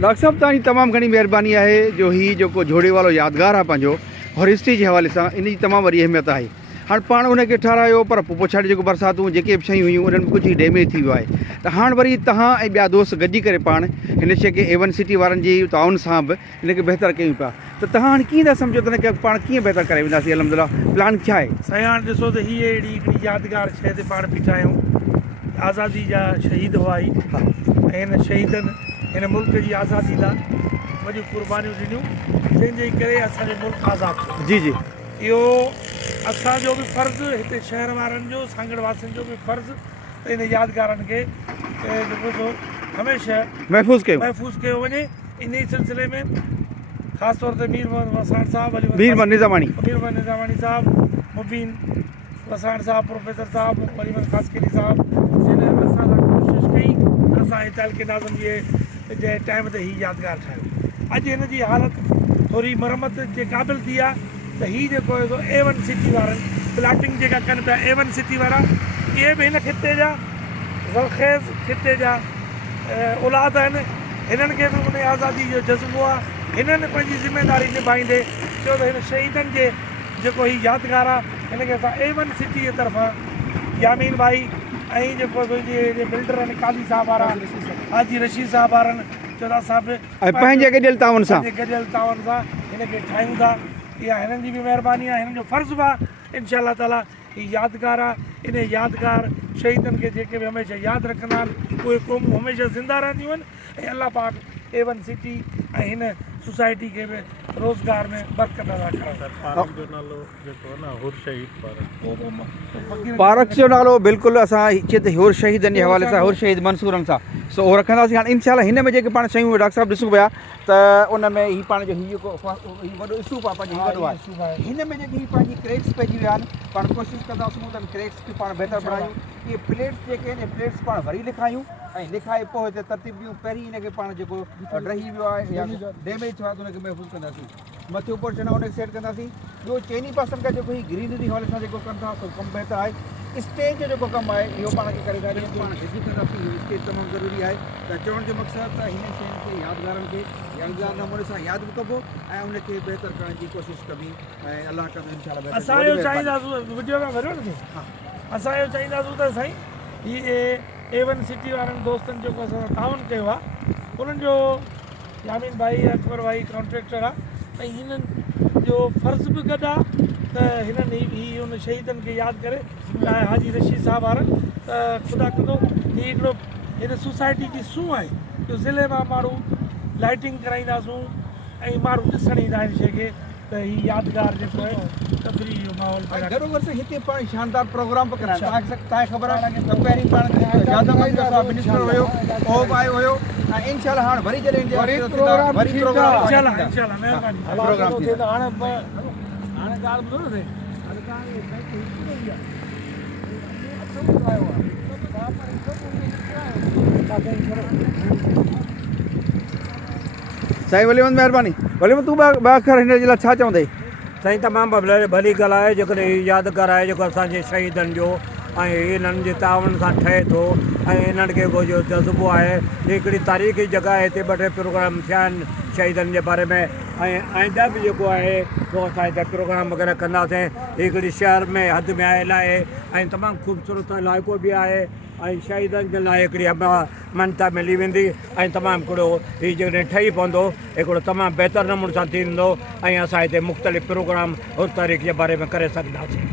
डॉक्टर साहब तव्हांजी तमामु घणी महिरबानी आहे जो ही जेको जोड़े वारो यादगार आहे पंहिंजो और हिस्ट्री जे हवाले सां इन जी तमामु वॾी अहमियत आहे। हाणे पाण उनखे ठारायो पर पोइ पछाड़ी जेको बरसातूं जेके बि शयूं हुयूं उन्हनि में कुझु डैमेज थी वियो आहे। त हाणे वरी तव्हां ऐं ॿिया दोस्त गॾिजी करे पाण हिन शइ खे A1 सिटी वारनि जी ताउन सां बि हिनखे बहितर कयूं पिया। त तव्हां हाणे कीअं था सम्झो त हिनखे पाण कीअं बहितर करे वेंदासीं? अलहमदिल्ला प्लान छा आहे? साईं हाणे ॾिसो त हीअ अहिड़ी हिकिड़ी यादगार शइ ते पाण बीठा आहियूं। आज़ादी जा शहीद हुआ ही ऐं हिन शहीदनि हिन मुल्क जी आज़ादी लाइ वॾियूं कुर्बानियूं ॾिनियूं जंहिंजे करे असांजो मुल्क आज़ादु थियो। जी जी, इहो असांजो बि फ़र्ज़ु, हिते शहर वारनि जो, सांगड़ वासियुनि जो बि फ़र्ज़ु त इन यादगारनि खे जेको सो हमेशह महफ़ूज़ कयो वञे। इन ई सिलसिले में ख़ासि तौर ते मीर मोहम्मद वसाण साहिबु, मीर मोहम्मद निज़ामानी साहिबु, मुबीन वसाण साहिबु, प्रोफेसर साहिबु, वलीमत ख़ासकेरी साहिबु, जिन असां सां कोशिशि कई असां तहरीक नाज़म जे टाइम ते हीअ यादगार ठाहियो। अॼु हिन जी हालति थोरी मरमत जे क़ाबिल थी आहे त हीअ जेको A1 सिटी वारनि प्लाटिंग जेका कनि पिया A1 सिटी वारा, इहे बि हिन खिते जा ज़रख़ेज़ खिते जा औलाद आहिनि। हिननि खे बि उन आज़ादी जो जज़्बो आहे। हिननि पंहिंजी ज़िमेदारी निभाईंदे छो त हिन शहीदनि जे जेको हीउ यादगार आहे हिनखे असां A1 सिटी जे तरफ़ां यामीन भाई ऐं जेको बिल्डर आहिनि काली साहब वारा, हाजी रशीद साहब वारनि, छो त असां बि पंहिंजे गॾियल ताउन सां हिनखे ठाहियूं था। इहा हिननि जी बि महिरबानी आहे, हिननि जो फ़र्ज़ु बि आहे। इंशाअल्लाह ताला हीअ यादगार आहे। इन यादगार शहीदनि खे जेके बि हमेशह यादि रखंदा आहिनि उहे क़ौमूं हमेशह ज़िंदा रहंदियूं आहिनि ऐं अलाह पाक A1 सिटी ऐं हिन सोसाइटी खे बि रोज़गार में बरकत अदा करे। पार्क जो नालो बिल्कुलु असां हिते त हुर शहीदनि जे हवाले सां हुर शहीद मंसूरनि सां सो उहो रखंदासीं। हाणे इंशाअल्लाह हिन में जेके पाण शयूं डॉक्टर साहब ॾिसूं पिया त उन में ही पाण जो हीअ वॾो स्तूप आहे पंहिंजो वॾो आहे। हिन में जेकी ही पंहिंजी क्रेक्स पइजी विया आहिनि, पाण कोशिशि कंदासीं त क्रेक्स खे पाण बहितर बणायूं। इहे प्लेट्स जेके आहिनि प्लेट्स पाण वरी लिखायूं ऐं लिखाए पोइ हिते तरतीब ॾियूं। पहिरीं हिनखे पाण जेको ड्रही वियो आहे या डैमेज थियो आहे त हुनखे महफ़ूज़ कंदासीं, मथे ऊपर चवंदा हुनखे सेट कंदासीं। ॿियो चइनी पासनि खां जेको ही ग्रीनरी हवाले सां जेको कनि था सो कमु बहितर आहे। स्टेज जो जेको कमु आहे इहो पाण खे करे पाण गॾिजी कंदासीं। स्टेज तमामु ज़रूरी आहे। त चवण जो मक़सदु त हिन शयुनि खे यादगारनि खे यादगार नमूने सां यादि बि कबो ऐं उनखे बहितर करण जी कोशिशि कबी ऐं अलाह कंदो इंशाअल्लाह। असां इहो चाहींदासीं वीडियो में भरियो न असां इहो चाहींदासीं त साईं हीअ A1 सिटी वारनि दोस्तनि जेको असां ताउन कयो आहे उन्हनि जो यामीन भाई अकबर भाई कॉन्ट्रेक्टर आहे ऐं हिननि जो फ़र्ज़ु बि गॾु आहे त हिननि ही उन शहीदनि खे यादि करे चाहे हाजी रशीद साहब वारनि त ख़ुदा कंदो हीअ हिकिड़ो हिन सोसाइटी जी सूंहुं आहे जो ज़िले मां माण्हू लाइटिंग कराईंदासूं ऐं माण्हू ॾिसणु ईंदा आहिनि शइ खे त हीअ यादगार जेको आहे तफ़री जो माहौल बराबरि सां हिते पाण शानदार प्रोग्राम बि कराइनि। तव्हांखे ख़बर आहे त पहिरीं पाण यादव मिनिस्टर हुयो उहो बि आयो हुयो ऐं इंशाअल्लाह हाणे वरी जॾहिं साईं वलीमत महिरबानी। वलीमत तूं अखर हिन जे लाइ छा चवंदे? साईं तमामु भली ॻाल्हि आहे जेकॾहिं यादगार आहे जेको असांजे शहीदनि जो ऐं हिननि जे ताउन सां ठहे थो ऐं हिननि खे उहो जो जज़्बो आहे। हिकिड़ी तारीख़ी जॻह आहे, हिते ॿ टे प्रोग्राम थिया आहिनि शहीदनि जे बारे में ऐं आईंदा बि जेको आहे सो असां हिते प्रोग्राम वग़ैरह कंदासीं। हिकिड़ी शहर में हद में आयल आहे ऐं तमामु ख़ूबसूरत इलाइक़ो बि आहे ऐं शहीदनि जे लाइ हिकिड़ी मान्यता मिली वेंदी ऐं तमामु हिकिड़ो हीअ जॾहिं ठही पवंदो हिकिड़ो तमामु बहितर नमूने सां थींदो ऐं असां हिते मुख़्तलिफ़ प्रोग्राम हर तारीख़ जे बारे में करे सघंदासीं।